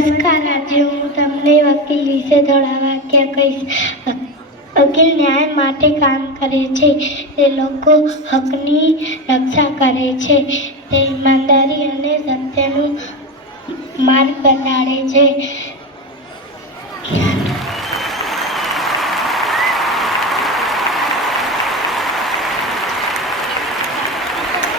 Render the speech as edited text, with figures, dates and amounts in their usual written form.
નમસ્કાર. આજે હું તમને વકીલ વિશે થોડા વાક્ય કહીશ. વકીલ ન્યાય માટે કામ કરે છે. તે લોકો હકની રક્ષા કરે છે. તે ઈમાનદારી અને સત્યનું માર્ગ બતાડે છે.